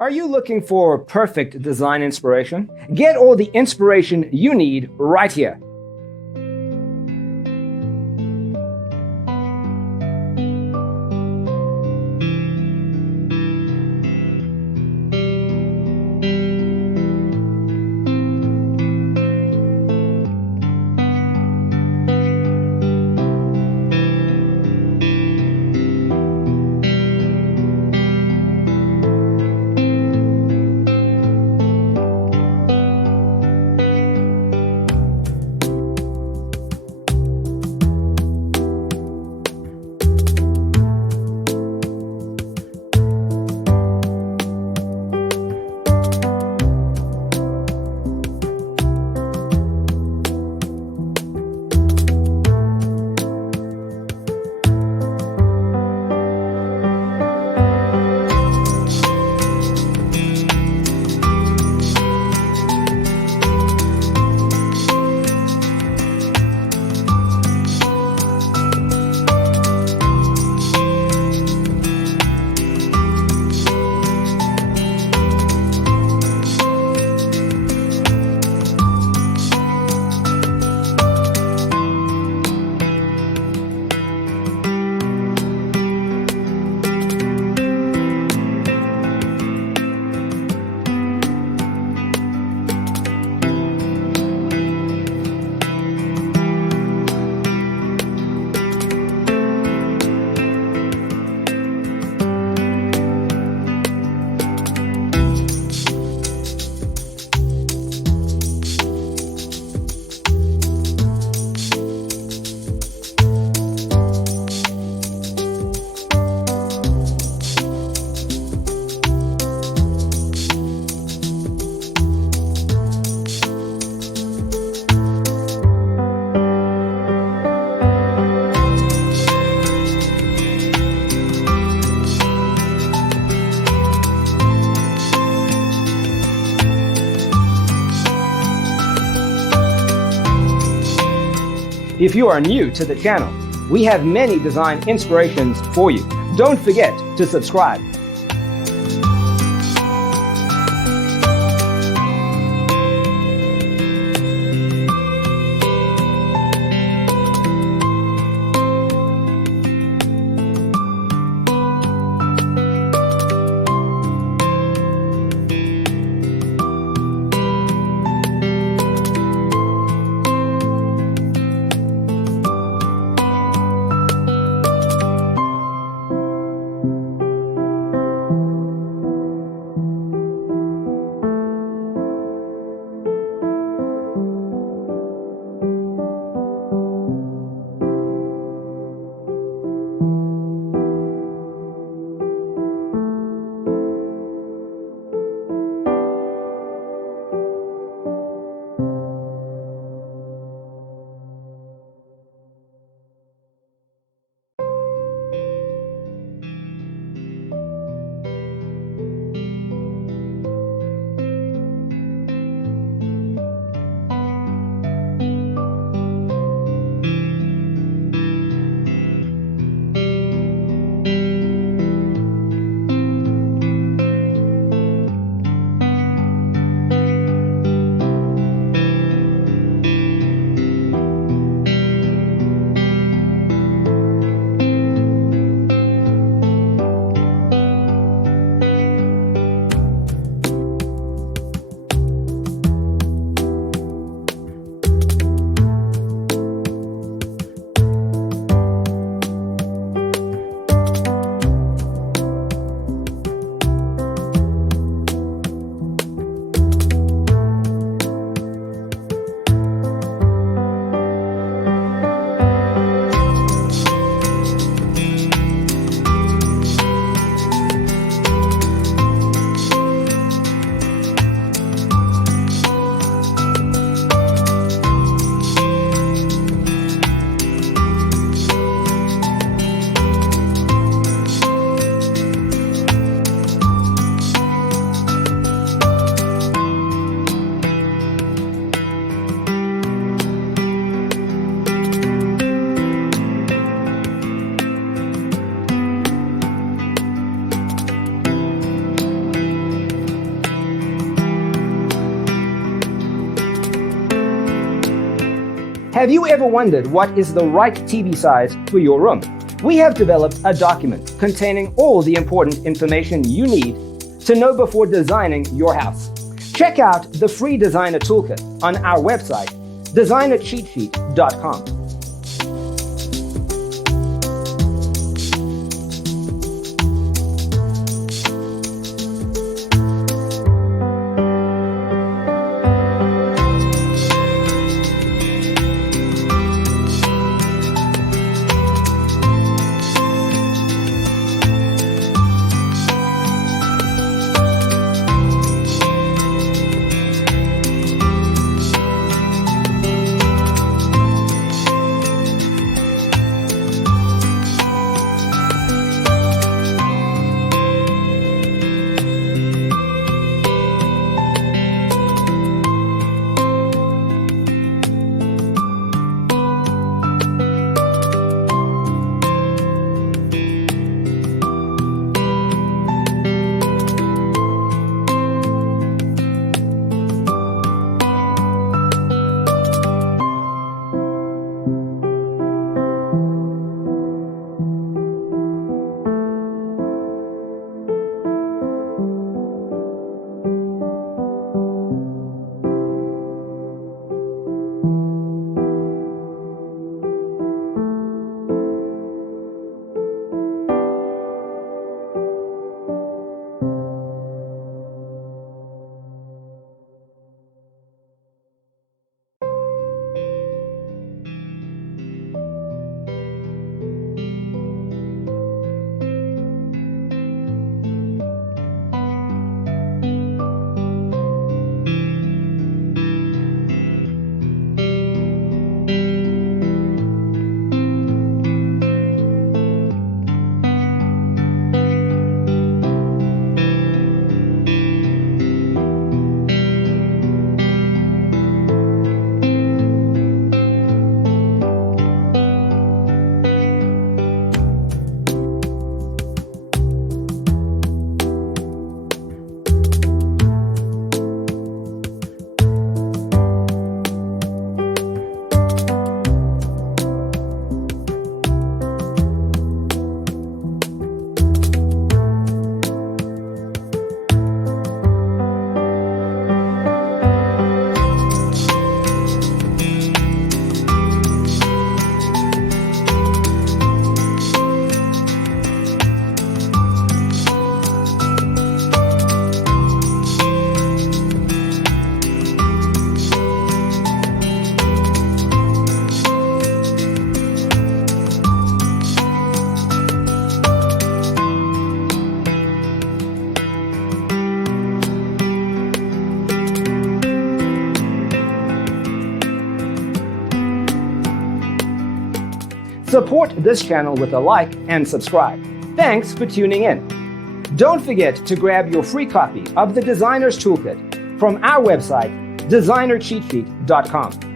Are you looking for perfect design inspiration? Get all the inspiration you need right here. If you are new to the channel, we have many design inspirations for you. Don't forget to subscribe. Have you ever wondered what is the right TV size for your room? We have developed a document containing all the important information you need to know before designing your house. Check out the free designer toolkit on our website, designercheatsheet.com. Support this channel with a like and subscribe. Thanks for tuning in. Don't forget to grab your free copy of the Designer's Toolkit from our website, designercheatsheet.com.